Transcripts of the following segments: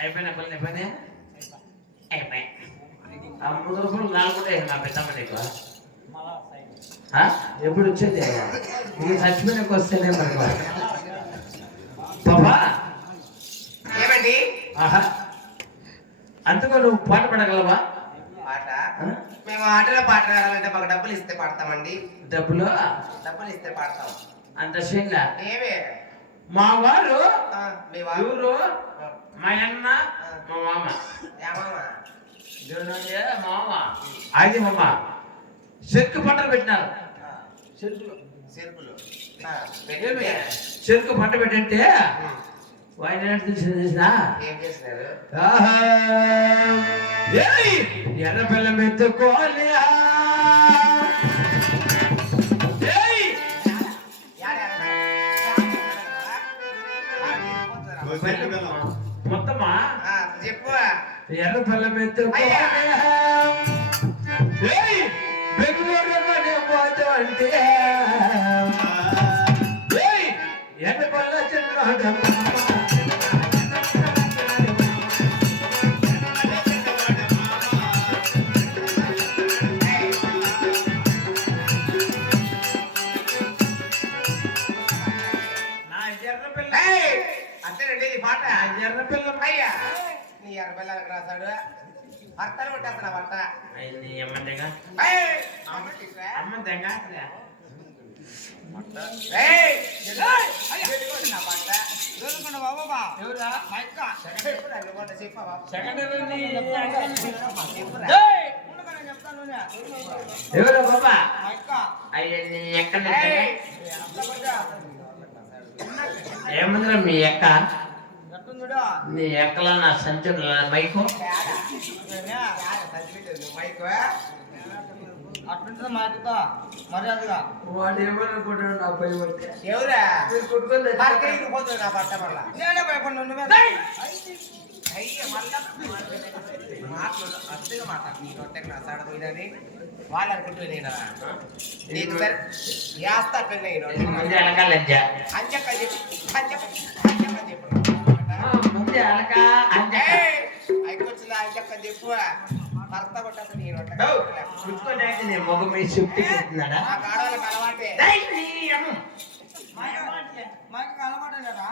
అయిపోయినా పని అయిపోయినా అయిపోయి ఆ 3 రూపాయలు నాలుగు నా పెద్దమ్మ నీకు ఎప్పుడు వచ్చేది నీకు చచ్చిపోయినకు వస్తేనే మరి బాబా ఏమండి అంతగా నువ్వు పాట పడగలవా? పాట మేము ఆటలో పాట రావాలంటే మాకు డబ్బులు ఇస్తే పాడతామండి. డబ్బులు ఇస్తే పాడతాం. అంత సీన్లా ఏమే మా వారు మీ వారు ఎవరు? మా అన్న మా మామ మామ అది మామ చెరుకు పంటలు పెట్టినారు. చెరుకు పంట పెట్టంటే ఆయన తెలిసిన ఎర్ర బెల్లం ఎత్తుకోవాలి మొత్తమా చెప్పు ఎర్ర బెల్లం ఎత్తుకోవాలి బెంగళూరులోనే పోతూ అంటే ఎర్ర బల్ల చిన్న ఎర్రపిల్ల అయ్యా నీ ఎర్రపిల్ల రాసాడు అర్థాలు కొట్టేస్తున్నా బట్ట ఎవరు బాబా అయ్యా ఎక్కడ ఏమంటారా మీ ఎక్క నీ ఎక్కల నా సంచు మైకు అట్లుంటుంది మైకుతో మర్యాదగా వాడు ఏమనుకుంటాడు నా పై ఎవరా కొట్టుకొని పోతుంది నా పట్ట వల్ల నేనే భయపడి నువ్వే అర్థగా మాట నీ రొట్టెకి నా సాడ పోయినది వాళ్ళు అనుకుంటూ నేను నీకు సరే వేస్తా అంజక్క అయికొచ్చింది అంజక్క చెప్పు భర్త కొట్టదు నీ రొట్టె మొగం చెప్తున్నాడా ఆడవాళ్ళకి అలవాటే మాకు అలవాటే కదా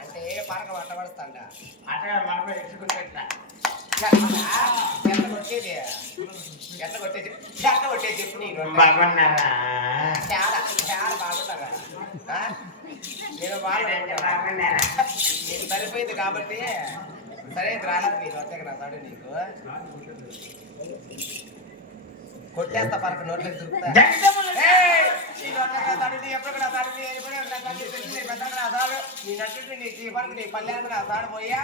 అంటే పరక వంట పడుతుందా అట్టగా మనపై ఎట్టుకుంటా ఎట్లా కొట్టేది చెప్పు నీకు బాగున్నారా చాలా బాగుంటారా నేను బాగున్నారా నేను సరిపోయింది కాబట్టి సరే రాలేదు మీరు వచ్చాక నా సాడు నీకు కొట్టేస్తా పరక నోట్లోకి దొరుకుతా ఎప్పుడు నా సాడు నీ నచ్చింది నీ పరకు నీ పల్లెలకు నా సాడు పోయా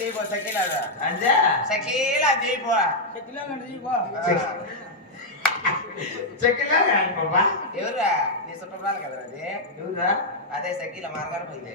దీపో సకీలాడు సకీలా దీపో ఎవరా నీ చుట్టరాలు కదా అది ఎవరా అదే సకీల మార్గాలు పోయింది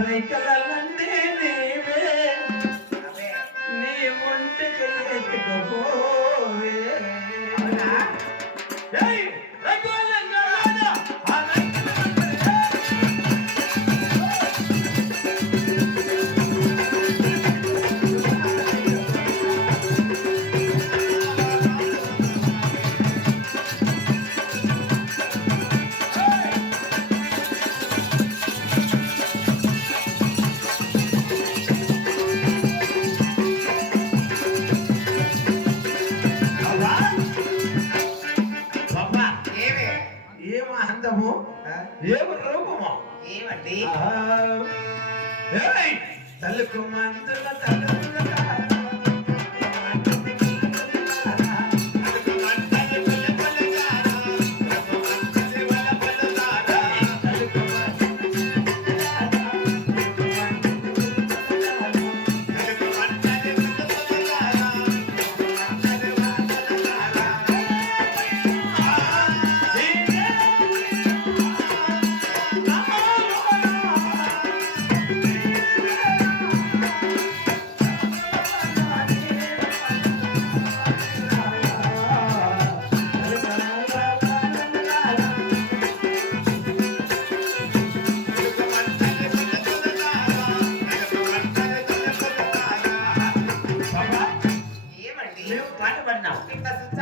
రైకలన్నీ నీవే అదే నీ ఒంటికి ఎత్తుకుపోవే అవునా ఏయ్, రైకలన్నా రాదా? ఆ రైకలన్నీ అవ్వా, అవ్వా, ఏమే ఏం అందము ఆ? ఏం రూపము ఏమండి ఆహా. ఏయ్, తలుకు మందుల